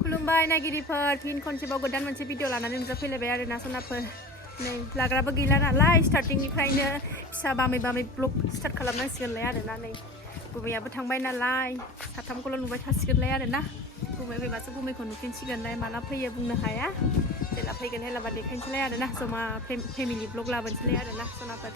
खुलुमबाय नायगिरिफोर फिन खनसेबाव गोदान मोनसे भिडिअ लानानै नुजाफैलायबाय आरोना सनाफोर नै लाग्राबो गैला नालाय स्टार्टिंनिफ्रायनो फिसा बामै ब्लग स्टार्ट खालामनांसिगोनलाय आरोना नै गुमैयाबो थांबाय नालाय साथामखौल' नुबाय थासिगोनलाय आरोना गुमै फैबासो गुमैखौ नुफिनसिगोनलाय माला फैयो बुंनो हाया जेला फैगोन हेलाबा देखायनोसैलाय आरोना जमा फेमिलि ब्लग लाबोनोसैलाय आरोना सनाफोर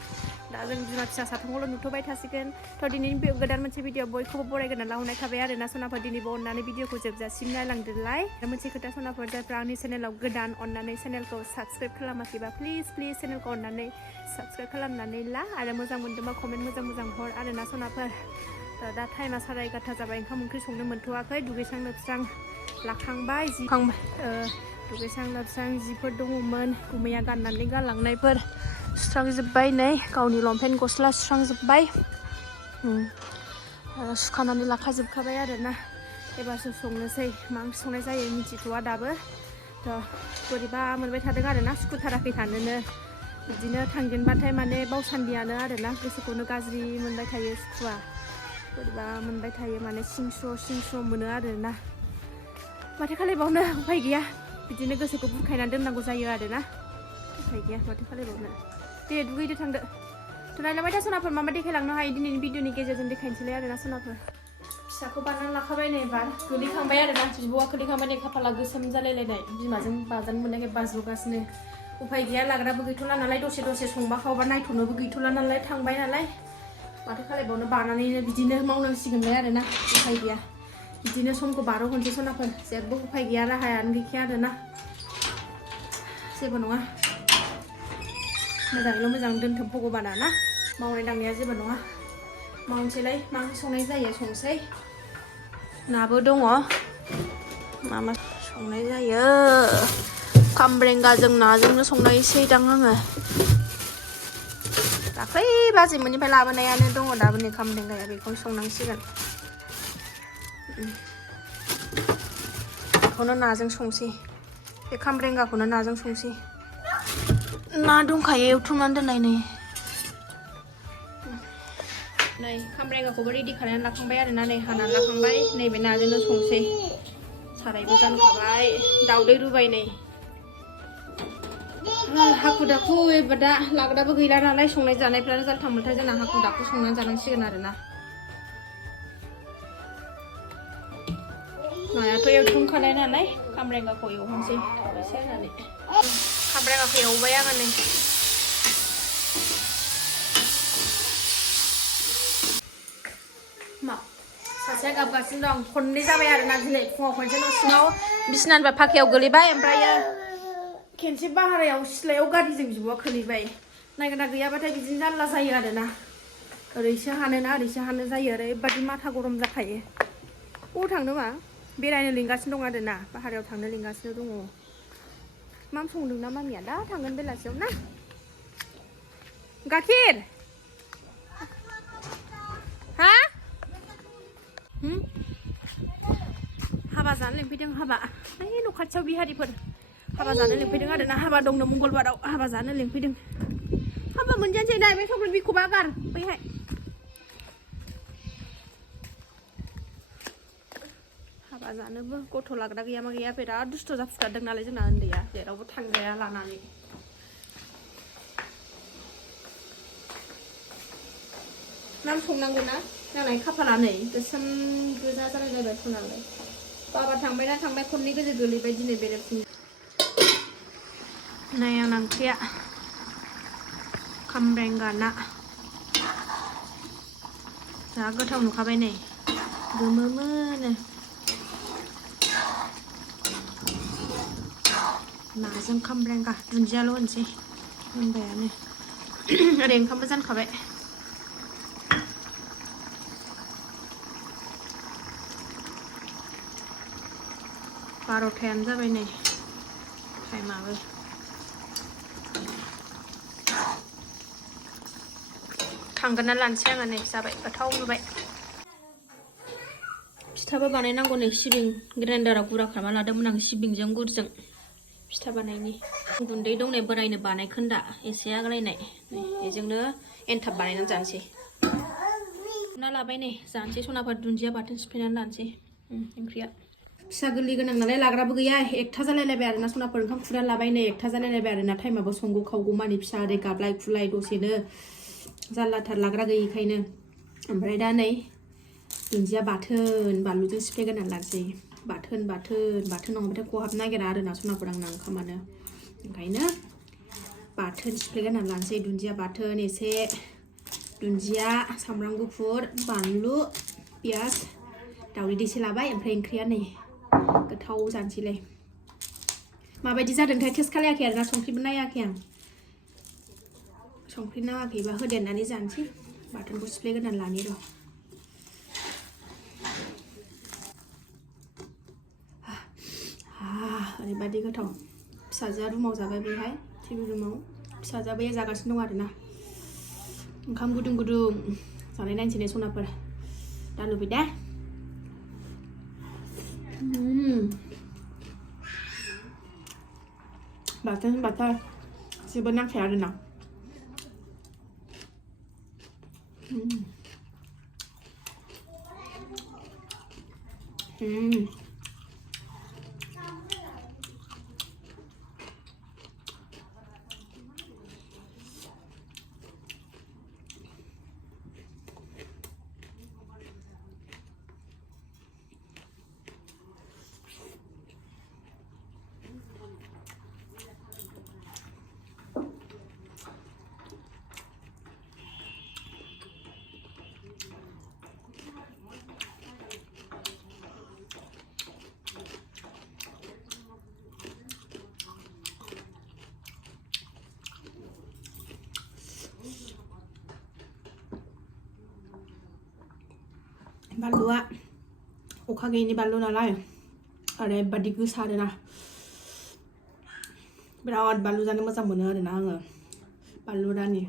दा जों बिमा फिसा साथामखौल' नुथ'बाय थासिगोन थ' दिनैनि गोदान मोनसे भिडिअ बयखौबो बरायग्रोना लाहरनाय थाबाय आरोना सनाफोर दिनैबो अननानै भिडिअखौ जोबजासिम नायलांदोलाय मोनसे खोथा सनाफोर जायफ्रा आंनि चेनेलाव गोदान अननानै चेनेलखौ साबस्क्राइब खालामाखैबा प्लिज चेनेलखौ अननानै साबस्क्राइब खालामनानै ला आरो मोजां मोनदोंबा कमेन्ट मोजां हर आरोना सनाफोर दा टाइमा 11:30 जाबाय ओंखाम ओंख्रि संनो मोनथ'वाखै दुगैस्रां लोबस्रां लाखांबाय दुगैस्रां लोबस्रां जिफोर दङमोन गुमैया गाननानै गालांनायफोर सुस्रांजोब्बाय नै गावनि लंपेन्ट गस्ला सुस्रांजोब्बाय सुखानानै लाखाजोबखाबाय आरोना एबारसो संनोसै मा ओंख्रि संनाय जायो मिथिथ'वा दाबो थ' बोरैबा मोनबाय थादों आरोना सुखुथाराखै थानोनो बिदिनो थांजेनबाथाय माने बावसान्दियानो आरोना गोसोखौनो गाज्रि मोनबाय थायो सुखुवा बोरैबा मोनबाय थायो माने सिंस्र' मोनो आरोना माथो खालायबावनो उफाय गैया बिदिनो गोसोखौ बुरखायनानै दोननांगौ जायो आरोना उफाय गैया माथो खालायबावनो दे दुगैदो थांदो थ' नायलांबाय था सनाफोर मा देखायलांनो हायो दिनैनि भिडिअनि गेजेरजों देखायनोसैलाय आरोना सनाफोर फिसाखौ बानानै लाखाबाय नै बार गोलैखांबाय आरोना बिब'आ गोलैखांबाय नै खाफाला गोसोम जालायलायनाय बिमाजों बाजानो मोननायखाय बाज्ल'गासिनो उफाय गैया लाग्राबो गैथ'ला नालाय दसे संबा खावबा नायथ'नोबो गैथ'ला नालाय थांबाय नालाय माथो खालायबावनो बानानैनो बिदिनो मावनांसिगोनलाय आरोना उफाय गैया बिदिनो समखौ बारहोहरनोसै सनाफोर जेबो उफाय गैया राहायानो गैखाया आरोना जेबो नङा मोजाङैल' मोजां दोनथों भगबाना ना मावनाय दांनाया जेबो नङा मावनोसैलाय मा ओंख्रि संनाय जायो संसै नाबो दङ मा संनाय जायो खामब्रेंगाजों नाजोंनो संनायसै दां आङो दाख्लै बाजैमोननिफ्राय लाबोनायानो दङ दाबो नै खामब्रेंगाया बेखौनो संनांसिगोन बेखौनो नाजों संसै बे खामब्रेंगाखौनो नाजों संसै ना दंखायो एवथुमनानै दोननाय नै खामब्रेंगाखौबो रेडि खालामनानै लाखांबाय आरोना नै हानानै लाखांबाय नैबे नाजोंनो संसै सारायबो जानखाबाय दावदै रुबाय नै हाखु दाखु एबार दा लाग्राबो गैला नालाय संनाय जानायफ्रानो जाथांबाथाय जोंना हाखु दाखु संनानै जानांसिगोन आरोना नायाथ' एवथुमखानाय नालाय खामब्रेंगाखौ एवहनोसै एसे होनानै खामब्रेंगाखौ एवबाय आङो नै सासेया गाबगासिनो दं खननै जाबाय आरोना दिनै फुङाव खनसे न' सिङाव बिसिनानिफ्राय फाखायाव गोलैबाय ओमफ्रायो खेनसे बाहेरायाव सिथ्लायाव गारिजों बिब'आ खोलैबाय नायगोना गैयाबाथाय बिदिनो जारला जायो आरोना ओरैसो हानोना ओरैसो हानो जायो ओरैबादि माथा गरम जाखायो बबाव थांनो मा बेरायनो लिंगासिनो दं आरोना बाहेरायाव थांनो लिंगासिनो दङ मा संदोंना मामिया दा थांगोन बेलासियाव ना गाखिर हा हाबा जानो लिंफैदों हाबा ओइ न' खाथियाव बिहारिफोर हाबा जानो लिंफैदों आरोना हाबा दंनो मंगलबाराव हाबा जानो लिंफैदों हाबा मोनजानोसै दा बे चक्लेट बिखौबा गार बैहाय हाबा जानोबो गथ' लाग्रा गैया मा गैया बिराद दुस्थ' जाफुथारदों नालाय जोंना उन्दैया जेरावबो थांजाया लानानै नाम संनांगौ ना नालाय खाफाला नै गोसोम गोजा जालायलायबाय फुनालाय बाबा थांबायना थांबाय खननै गोजो गोलैबाय दिनै बेरेफुं नै आंना ओंख्रिया खामब्रेंगा ना जा गोथाव नुखाबाय नै गोमोमोनो नाजों खामब्रेंगा दुन्दियाल' होनसै होनबायानो ओरै ओंखामबो जानखाबाय 12थायानो जाबाय नै टाइमाबो थांगोनना लानोसै आङो नै जाबाय गोथाव नुबाय फिथाबो बानायनांगौ नै सिबिं ग्राइन्डाराव गुरा खालामना लादोंमोन आं सिबिंजों गुरजों फिथा बानायनि गुन्दै दं नै बोरायनो बानायखोन्दा एसे आग्लायनाय बेजोंनो एन्थाब बानायनानै जानोसै ना लाबाय नै जानोसै सनाफोर दुन्दिया बाथोन सिफ्लेनानै लानोसै ओंख्रिया फिसा गोरलै गोनां नालाय लाग्राबो गैया एकथा जालायलायबाय आरोना सनाफोर ओंखाम खुरना लाबाय नै एकथा जालायलायबाय आरोना टाइमाबो संगौ खावगौ मानि फिसा ओरै गाबलाय खुलाय दसेनो जारलाथार लाग्रा गैयिखायनो ओमफ्राय दा नै दुन्दिया बाथोन बानलुजों सिफ्लेग्रोनानै लानोसै बाथोन नङाबाथाय खहाब नागिरा आरोना सनाफोर आंना ओंखामानो ओंखायनो बाथोन सिफ्लेग्रोनानै लानोसै दुन्दिया बाथोन एसे दुन्दिया सामब्राम गुफुर बानलु पियास दावदै दैसे लाबाय ओमफ्राय ओंख्रिया नै गोथाव जानोसैलाय माबायदि जादोंथाय टेस्ट खालायाखै आरोना संख्रिबो नायाखै आं संख्रि नाङाखैबा होदेरनानै जानोसै बाथोनखौ सिफ्लेग्रोनानै लानि र' ओरैबायदि गोथाव फिसाजोआ रुमाव जाबाय बेहाय टिभि रुमाव फिसाजोआ बैया जागासिनो दं आरोना ओंखाम गुदुं गुदुं जानाय नायनोसै ने सनाफोर दा लुबै दा बाथोन होनबाथाय जेबो नांखाया आरोना बानलुआ अखा गैयिनि बानलु नालाय ओरैबायदि गोसा आरोना बिराद बानलु जानो मोजां मोनो आरोना आङो बानलु रानि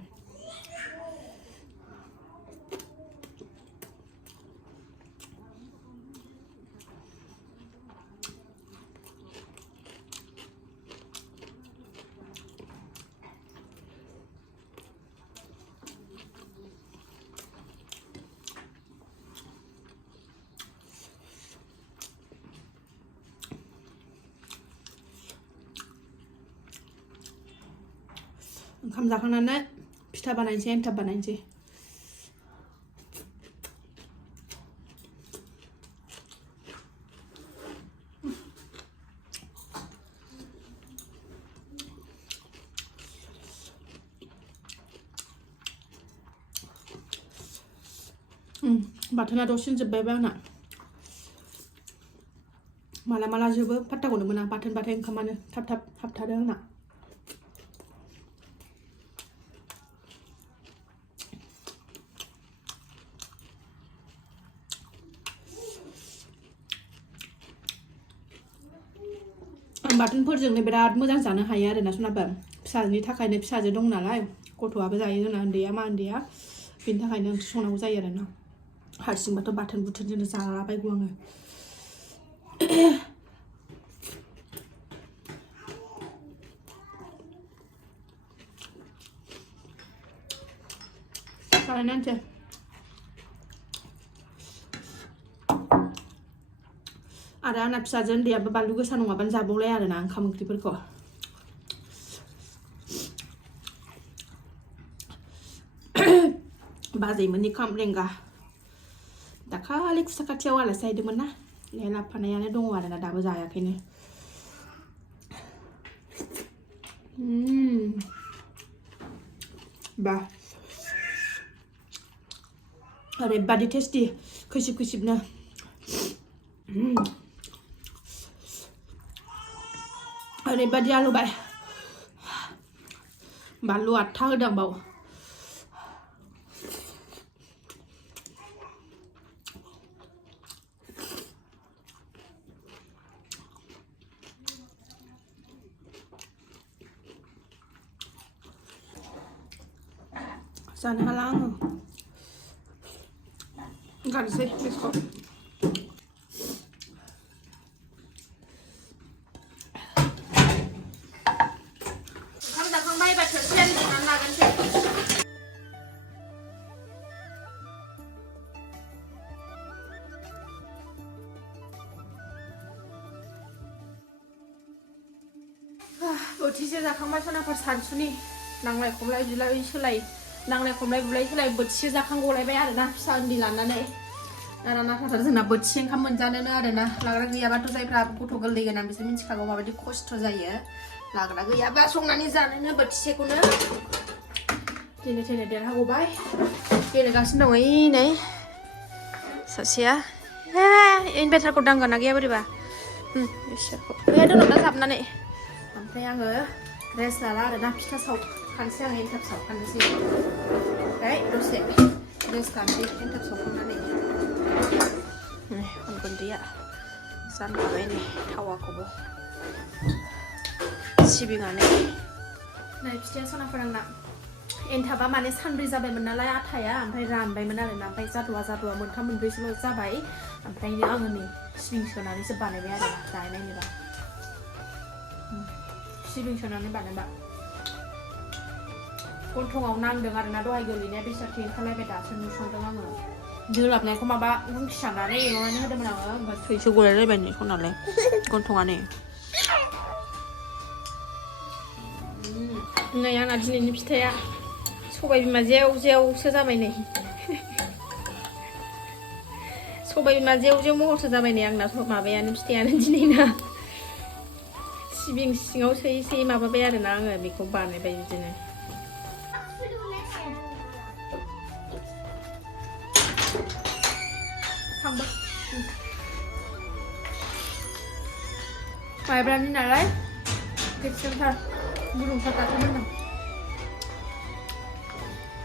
ओंखाम जाखांनानै फिथा बानायनोसै एन्थाब बानायनोसै बाथोना दसेनो जोब्बायबा आंना माला जोबो फात्ताखौनो मोना बाथोनबाथाय ओंखामानो थाब थाब हाबथारो आंना बाथोनफोरजोंनो बिराद मोजां जानो हायो आरोना सनाफोर फिसाजोनि थाखायनो फिसाजो दं नालाय गथ'आबो जायो जोंना उन्दैया बेनि थाखायनो ओंख्रि संनांगौ जायो आरोना हारसिंबाथ' बाथोन बुथोनजोंनो जालाबायगौ आङो जानायनानैसै आरो आंना फिसाजो उन्दैयाबो बानलु गोसा नङाबानो जाबावलाय आरोना ओंखाम ओंख्रिफोरखौ बाजैमोननि खामरेंगा दाखालि खुसा खाथियाव आलासि जाहैदोंमोन ना बेहाय लाबोफानायानो दङ आरोना दाबो जायाखैनो बा ओरैबायदि टेस्टि खैसिब-खैसिबनो ओरैबायदि आलौबाय बानलु 8था होदों बाव जानो हाला आङो गारसै बेखौ ओंखाम जाखांबाय एबार थोरसि आरि सुनानै लागोनसै बोथिसे जाखांबाय सनाफोर सानसुनि नांलाय खमलाय बुलाय सोलाय नांलाय खमलाय बुलाय सोलाय बोथिसे जाखांगलायबाय आरोना फिसा उन्दै लानानै दाना नाथाय जोंना बोथिसे ओंखाम मोनजानोनो आरोना लाग्रा गैयाबाथ' जायफ्रा गथ' गोरलै गोनां बिसोर मिथिखागौ माबायदि खस्थ' जायो लाग्रा गैयाबा संनानै जानोनो बोथिसेखौनो दिनै थैनो देरहागौबाय गेलेगासिनो दं ओइ नै सासेया इनभार्टारखौ दांगोना गैया बोरैबा इसोरखौ बे दोनहरना जाबनानै ओमफ्राय आङो रेस्ट लाला आरोना फिथा सावखानोसै आं एन्थाब सावखानोसै ओमफ्राय दसे रेस्ट लानोसै एन्थाब सावखांनानै अन गुन्दैया जानखाबाय नै थावाखौबो सिबिङानो नै फिथाया सनाफोर आंना एन्थाबा माने सानब्रै जाबायमोन नालाय आथाया ओमफ्राय रानबायमोन आरोना ओमफ्राय जादुआ मोनथाम मोनब्रैसोल' जाबाय ओमफ्रायनो आङो नै सिबिं सोनानैसो बानायबाय आरोना जानायनिबा सिबिं सोनानै बानायबा गन्थङाव नांदों आरोना दहाय गोलैनाया बेसादथि ओंखारलायबाय दासो नुसनदों आङो दोलाबनायखौ माबा रुखिसानानै एवनानै होदोंमोन आङो ओमफ्राय थैसो गलायलायबाय नै सनालाय गन्थङानो नै आंना दिनैनि फिथाइया सबाय बिमा जेव जेवसो जाबाय नै सबाय बिमा जेव जेव महरसो जाबाय नै आंना माबायानो फिथाइयानो दिनैना सिबिं सिङाव सोयै सोयै माबाबाय आरोना आङो बेखौ बानायबाय बिदिनो माइब्रानि नालाय गेसजोंथार गुदुंथार दाथ' मोजां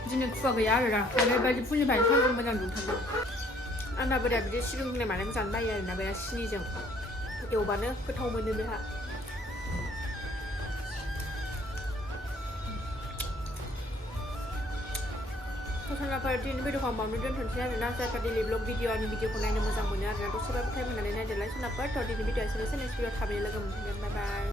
दिनै खुवा गैया आरोना ओरैबायदि फुंनिफ्रायनो सान्दुं मोजां दुंथारदों आंना बोराया बिदि सिबिं होनाय मानायखौ जानो बायो आरोना बेहा सिनिजों एवबानो गोथाव मोनो बेहा सनाफोर दिनै भिडिअखौ आं बावनो दोनथ'नोसै आरोना जायफ्रा डेलि ब्लग आंनि भिडिअखौ नायनो मोजां मोनो आरोना दसेबाबो टाइम होनानै नायदोलाय सनाफोर थ' दिनै भिडिअआ एसेनोसै नेक्स्ट भिडिअ थाबैनो लोगो मोनफिनगोन बाय बाय